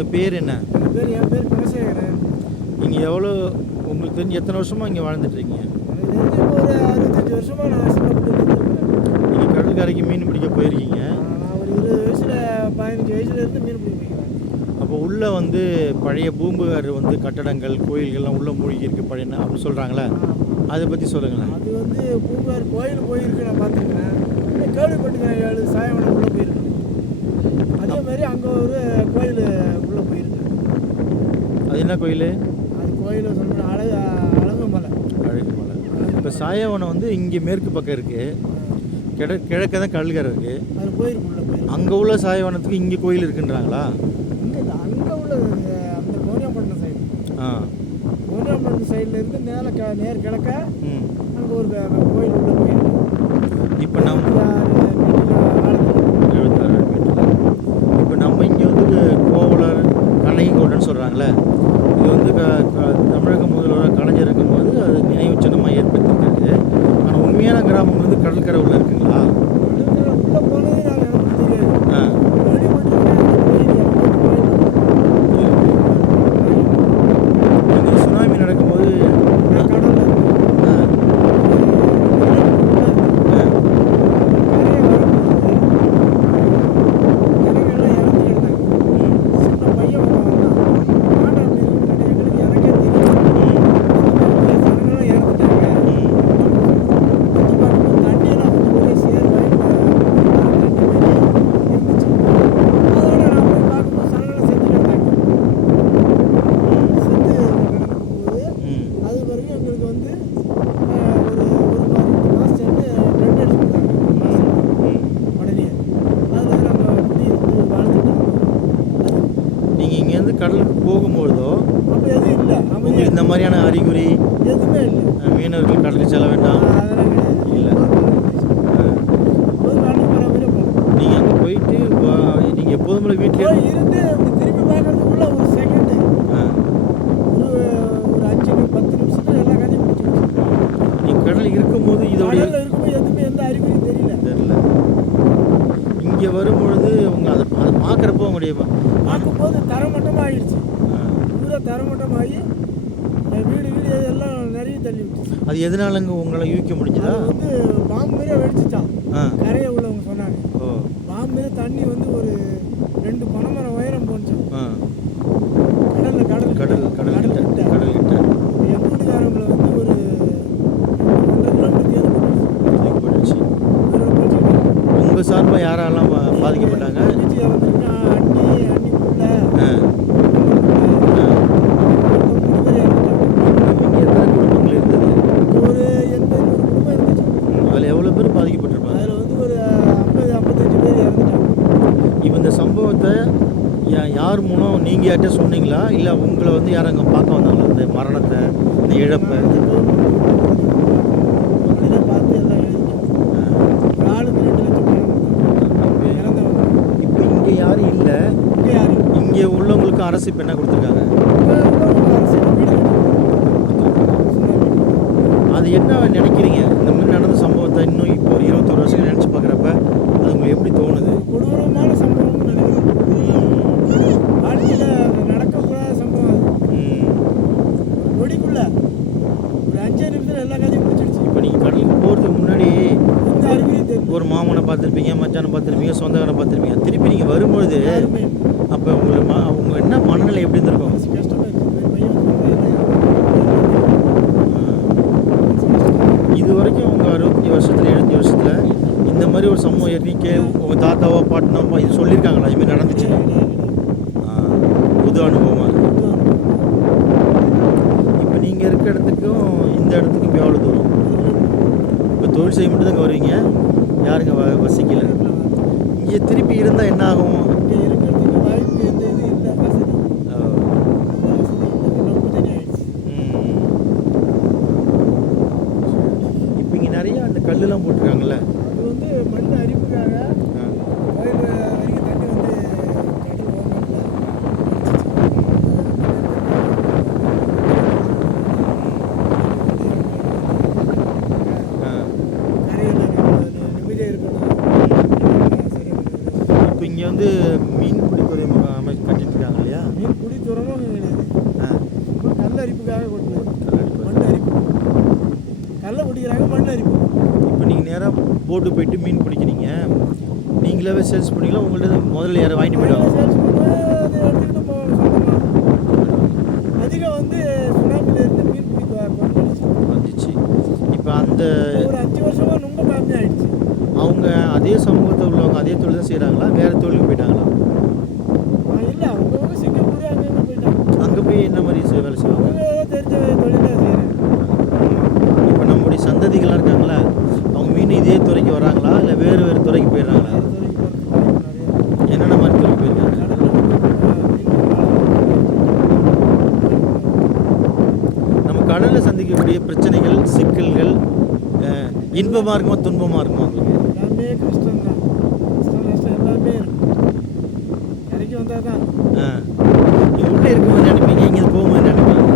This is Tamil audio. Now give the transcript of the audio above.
உங்கள் பேர் என்ன? என் பேர் குணசேகரன். நீங்கள் எவ்வளோ உங்களுக்கு தெரிஞ்சு எத்தனை வருஷமாக இங்கே வாழ்ந்துட்டுருக்கீங்க? ஒரு 65 வருஷமாக நான் சிங்கப்பூரில் இருந்துருக்கிறேன். நீங்கள் கடற்கரைக்கு மீன் பிடிக்க போயிருக்கீங்க. நான் ஒரு 20 வயசில் 15 வயசுலேருந்து மீன் பிடிக்க போய்க்கிறேன். அப்போ உள்ளே வந்து பழைய பூம்புகார் வந்து கட்டடங்கள் கோயில்கள்லாம் உள்ளே மூழ்கி இருக்கு பழைய அப்படின்னு சொல்கிறாங்களே, அதை பற்றி சொல்லுங்களேன். அது வந்து பூம்புகார் கோயில் போயிருக்கு, நான் பார்த்துருக்கேன். கேள்விப்பட்டுக்கிறேன் 7 சாயவனம் உள்ளே போயிருக்கு. அதே மாதிரி அங்கே ஒரு கோயில் உள்ளே போயிருக்கு. அது என்ன கோயில்? அது கோயில் சொல்கிற அழகுமலை. அழகுமலை. இப்போ சாயவனம் வந்து இங்கே மேற்கு பக்கம் இருக்குது, கிழக்க தான் கல்கரை இருக்குது. அது போயிருக்கு, உள்ளே போயிருக்கு. அங்கே உள்ள சாயவனத்துக்கு இங்கே கோயில் இருக்குன்றாங்களா? இல்லை, அங்கே உள்ள அந்த கோனியாம்பட்டினம் சைடு. கோனியாம்பட்டினம் சைட்லேருந்து நேர் கிழக்க அங்கே ஒரு கோயில் உள்ளே போயிருக்கு. இப்போ நம்ம 76 மீட்டர். இப்போ நம்ம இங்கே வந்து கோவலர் கண்ணகி கோட்டைன்னு சொல்கிறாங்களே, இது வந்து தமிழக முதல்வர் கலைஞர் இருக்கும்போது அது நினைவு சின்னமாக ஏற்படுத்தியிருக்காரு. ஆனால் உண்மையான கிராமம் வந்து கடற்கரை உள்ள இருக்குங்களா? உள்ளே போனதே எனக்கு தெரியாது. சுனாமி நடக்கும்போது கடலுக்கு போகும்பொழுதோ உங்களுக்கு இந்த மாதிரியான அறிகுறி எதுவுமே இல்லை? மீனவர்கள் கடலுக்கு செல்ல வேண்டாம் இல்லை. நீங்கள் அங்கே போயிட்டு நீங்கள் எப்போதும் போல வீட்டிலே இருந்து திரும்பி பார்க்கறதுக்குள்ள ஒரு செகண்டு, ஒரு 5-10 நிமிஷத்துல எல்லா கதையும் முடிச்சு. நீங்கள் கடலில் இருக்கும்போது இதோடைய இருக்கும்போது எதுவுமே எந்த அறிகுறியும் தெரியல. இங்கே வரும்பொழுது உங்கள் அதை பார்க்குறப்போ உங்களுடைய பார்க்கும்போது தரமட்டமாக ஆகிடுச்சு. பூரா தரமட்டமாகி வீடு எல்லாம் நிறைய தள்ளி விட்டுச்சு. அது எதனாலங்க உங்களை யூகிக்க முடிஞ்சதா? வந்து பாம்பு மாரியே வெடிச்சிட்டான். கரையை உள்ளவங்க சொன்னாங்க. பாம்பு மாரி தண்ணி வந்து ஒரு 2 பனைமரம் உயரம் போச்சான். கடல்கிட்ட எங்கள் வீட்டுக்காரங்களை வந்து ஒரு 1.5 கிலோமீட்டர் போயிடுச்சு. உங்கள் சார்பாக யாரெல்லாம் பாதிக்கப்பட்டாங்க? சம்பவத்தை யார் மூலம் நீங்கள் யார்கிட்ட சொன்னீங்களா, இல்லை உங்களை வந்து யாரும் அங்கே பார்க்க வந்தாங்களா? இந்த மரணத்தை, இந்த இழப்பை பார்த்து எல்லாம் ஆளுக்கு 2 லட்சம். இப்போ இங்கே யாரும் இல்லை, இங்கே உள்ளவங்களுக்கு அரசு இப்போ என்ன கொடுத்துருக்காங்க? அது என்ன நினைக்கிறீங்க? இந்த மாதிரி நடந்த சம்பவத்தை இன்னும் இப்போ ஒரு 21 வருஷம் நினச்சி பார்க்குறப்ப அது உங்களுக்கு எப்படி தோணுது? கொடூரமான சம்பவம்னு நினைக்கிறேன். வாழ்க்கையில் நடக்கக்கூடாத சம்பவம். ஒடிக்குள்ள ஒரு 5 நிமிஷத்தில் எல்லா கதையும் முடிச்சிடுச்சு. இப்போ நீங்கள் கடலுக்கு போகிறதுக்கு முன்னாடி இந்த அறிகுறியும் தெரியும். ஒரு மாமனை பார்த்துருப்பீங்க, மச்சானை பார்த்துருப்பீங்க, சொந்தக்காரனை பார்த்துருப்பீங்க. திருப்பி நீங்கள் வரும்பொழுது அப்போ உங்களுக்கு அவங்க என்ன மனநிலை எப்படி இருந்திருக்கும்? கஷ்டமாக இருக்குது. இது வரைக்கும் உங்கள் 65 வருஷத்தில் 70 வருஷத்தில் இந்த மாதிரி ஒரு சம்பவம் ஏற்கனவே உங்கள் தாத்தாவோ பாட்டனோ இது சொல்லியிருக்காங்களா? இதுமாதிரி நடந்துச்சு? புது அனுபவமாக இருக்குது. இப்போ நீங்கள் இருக்க இடத்துக்கும் இந்த இடத்துக்கும் இப்போ எவ்வளோ தூரம்? இப்போ தொழில் செய்ய மட்டும் தாங்க வருவீங்க, யாருங்க வசிக்கல? இங்கே திருப்பி இருந்தால் என்ன ஆகும்? இருக்கிறதுக்கு வாய்ப்பு எந்த இது இல்லை. வசதி இப்போ இங்கே நிறையா அந்த கல்லுலாம் போட்டிருக்காங்கல்ல, அது வந்து மண் அரிப்புக்காக வயிறு வரைக்கும் தண்ணி வந்து நிம்மதியாக இருக்கணும். இப்போ இங்கே வந்து மீன்பிடி துறைமுகம் கட்டிட்டு இருக்காங்க இல்லையா? மீன் பிடி துறமும் கிடையாது. ஆ சும்மா கல் அரிப்புக்காக கொட்டினது. கல்லடிப்பு. மண் அரிப்பு. கல்லை பிடிக்கிறாங்க, மண் அரிப்பு. இப்போ நீங்கள் நேராக போட்டு போயிட்டு மீன் பிடிக்கிறீங்க, நீங்களாவே சேல்ஸ் பண்ணீங்களா உங்கள்ட்ட முதல்ல யாரை வாங்கிட்டு போயிடுவாங்க? சேல்ஸ் பண்ணுவேன், அதை எடுத்துக்கிட்டு போவாங்க சொந்தமாக. அதிகம் வந்து சுனாமிலேருந்து மீன் பிடி குறைஞ்சிடுச்சு. வந்துச்சு. இப்போ அந்த ஒரு 5 வருஷமாக ரொம்ப கம்மியாயிடுச்சு. அவங்க அதே சமூகத்தில் உள்ளவங்க அதே தொழில் தான் செய்கிறாங்களா, வேறு தொழிலுக்கு போயிட்டாங்களா? இல்லை, அவங்கவுங்க சிங்கப்பூர் அங்கங்கே போயிட்டாங்க. அங்கே போய் என்ன மாதிரி வேலை செய்வாங்க? அவங்க ஏதோ தெரிஞ்ச தொழிலாக செய்கிறாங்க. இப்போ நம்முடைய சந்ததிகளாக இருக்காங்களா, அவங்க மீன் இதே துறைக்கு வராங்களா இல்லை வேறு வேறு துறைக்கு போயிடுறாங்களா? வேறு துறைக்கு போகிறதுக்கு நிறைய என்னென்ன மாதிரி துறைக்கு போயிருக்காங்க? நம்ம கடலில் சந்திக்கக்கூடிய பிரச்சனைகள், சிக்கல்கள் இன்பமாக இருக்குமா துன்பமாக இருக்குமா உங்களுக்கு? எல்லாமே கஷ்டம்தான். கஷ்டம் நஷ்டம் எல்லாமே இருக்கும். இறக்கி வந்தால் தான் நீங்கள் உள்ளே இருக்கும்போது நினைப்பீங்க, இங்கே போகும்போது நினைப்பீங்க.